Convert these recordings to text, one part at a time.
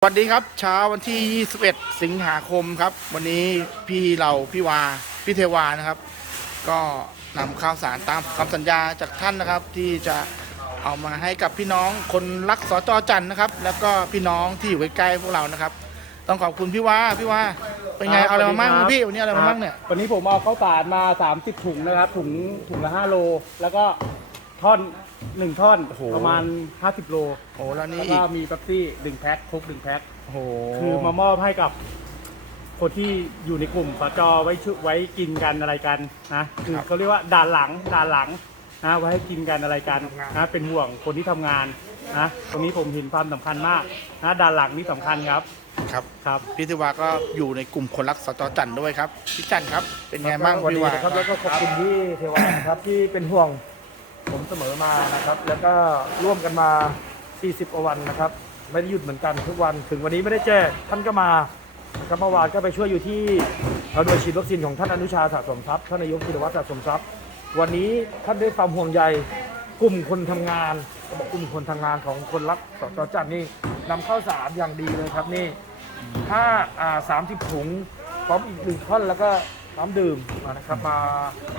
สวัสดีครับเช้าวันที่ 21 สิงหาคมครับ วันนี้พี่เราพี่วาพี่เทวานะครับ ก็นำข้าวสารตามคำสัญญาจากท่านนะครับ ที่จะเอามาให้กับพี่น้องคนรักสจจันทร์นะครับ แล้วก็พี่น้องที่อยู่ใกล้ๆพวกเรานะครับ ต้องขอบคุณพี่วาพี่วาเป็นไงครับเอาอะไรมามั่งสวัสดีครับ พี่วันนี้เอาอะไรมามั่งเนี่ยวันนี้ผมเอาข้าวสารมา 30 ถุงนะครับ ถุงถุงละ 5 โล แล้วก็ท่อน หนึ่งท่อนโอ้โห ประมาณ 50 โล โอ้แล้วนี่แล้วอีก็กมีเป๊ปซี่หนึ่งแพ็คโคุกหนึ่งแพ็คโอ้โหคือมามอบให้กับ คนที่อยู่ในกลุ่มสจไว้ชุไว้กินกันอะไรกันนะคือเขาเรียกว่าด่านหลังด่านหลังนะไว้ให้กินกันอะไรกันนะเป็นห่วงคนที่ทำงานนะตรงนี้ผมเห็นความสำคัญมากนะด่านหลังนี่สำคัญครับครับครับ พี่เทวาก็อยู่ในกลุ่มคนรักสจจันทร์ด้วยครับพี่จันทร์ครับเป็นไงบ้างวันพี่นี้วานะครับแล้วก็ขอบคุณที่เทวานะครับที่เป็นห่วง มเสมอมานะครับ แล้วก็ร่วมกันมา 40กว่าวันนะครับ ไม่ได้หยุดเหมือนกันทุกวัน ถึงวันนี้ไม่ได้แจ้ท่านก็มานะครับเมื่อวานก็ไปช่วยอยู่ที่เราโดยฉีดวัคซีนของท่านอนุชาสะสมทรัพย์ท่านนายกธีรวัตรสะสมทรัพย์ วันนี้ท่านได้ความห่วงใยกลุ่มคนทำงานก็บอกกลุ่มคนทำงานของคนรักสจจันนี่นำข้าวสารอย่างดีเลยครับนี่ถ้าอ่าสามสิบถุงพร้อมอีกหนึ่งท่อนแล้วก็ น้ำดื่มมานะครับมา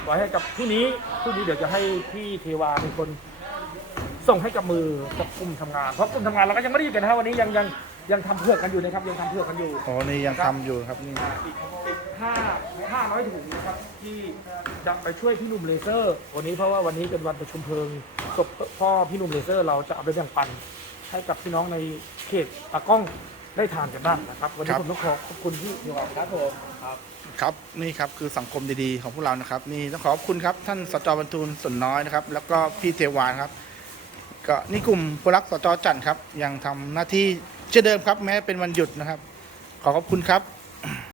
ไว้ให้กับผู้นี้ผู้นี้เดี๋ยวจะให้พี่เทวาเป็นคน ส่งให้กับมือกับกลุ่มทำงานเพราะกลุ่มทำงานเราก็ยังไม่ได้หยุดกันนะฮะวันนี้ยังยังยังทำเพื่อกันอยู่นะครับยังทำเพื่อกันอยู่โอ้นี่ยังทำอยู่ครับนี่ อ่าอีกอีกห้าห้าร้อยถุงนะครับที่จะไปช่วยพี่หนุ่มเลเซอร์ วันนี้เพราะว่าวันนี้เป็นวันประชุมเพลิงศพพ่อพี่หนุ่มเลเซอร์ เราจะเอาไปแบ่งปันให้กับพี่น้องในเขตตากล้อง ได้ทานกันบ้างนะครับ วันนี้ผมต้องขอขอบคุณพี่เทวาครับผมครับครับนี่ครับคือสังคมดีๆของพวกเรานะครับ นี่ต้องขอบคุณครับท่านสจบรรทูลสนน้อยนะครับ แล้วก็พี่เทวานะครับ ก็นี่กลุ่มผู้รักสจจันทร์ครับ ยังทำหน้าที่เช่นเดิมครับ แม้เป็นวันหยุดนะครับ ขอขอบคุณครับ